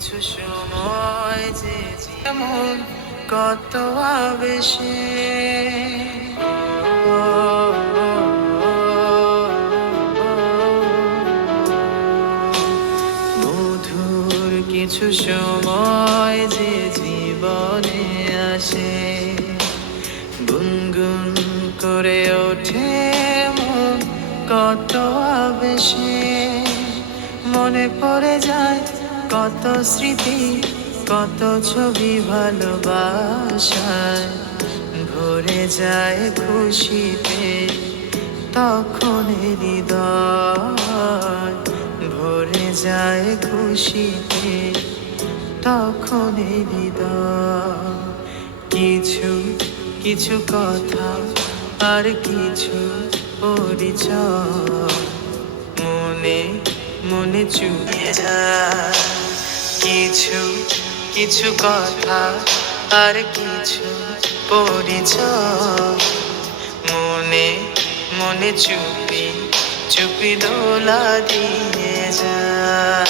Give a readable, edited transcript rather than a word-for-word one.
কিছু সময় যে যেমন কত আবেশে মধুর কিছু সময় যে জীবনে আসে, গুনগুন করে ওঠে মন কত আবেশে। মনে পড়ে যায় কত স্মৃতি, কত ছবি ভালোবাসায়, ভরে যায় খুশিতে তখন হৃদয়, ভরে যায় খুশিতে তখন হৃদয়। কিছু কিছু কথা আর কিছু পরিচয় মনে মনে চুপিয়ে যায়। কিছু কিছু কথা আর কিছু পরিচয় মনে মনে চুপি চুপি দোলা দিয়ে যায়।